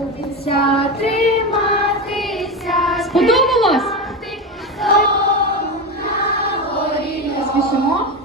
Обіця триматися. Сподобалось? Спішимо.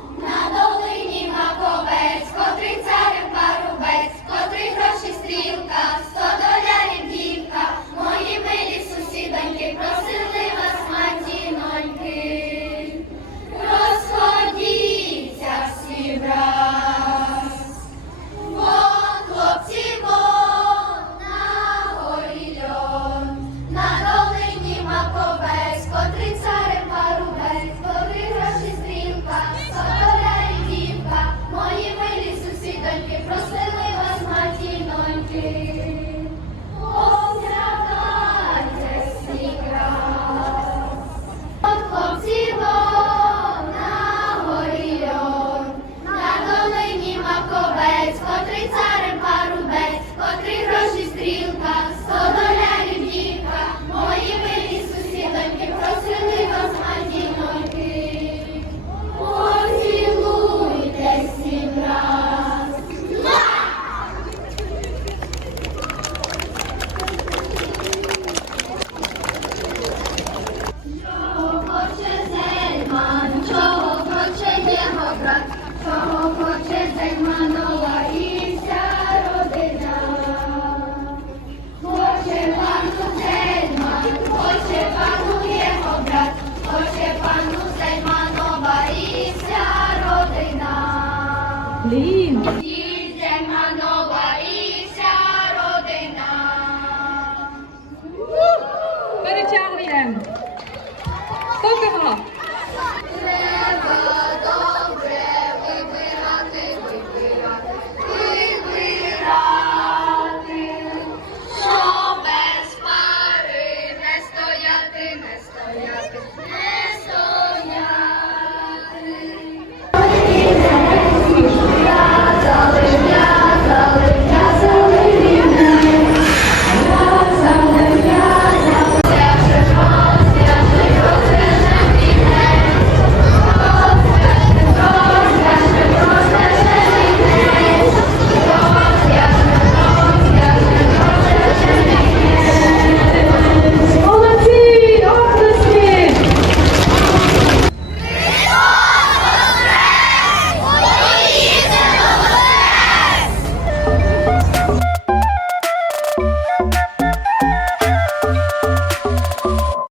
брат, чого хоче Зельманова і вся родина. Хоче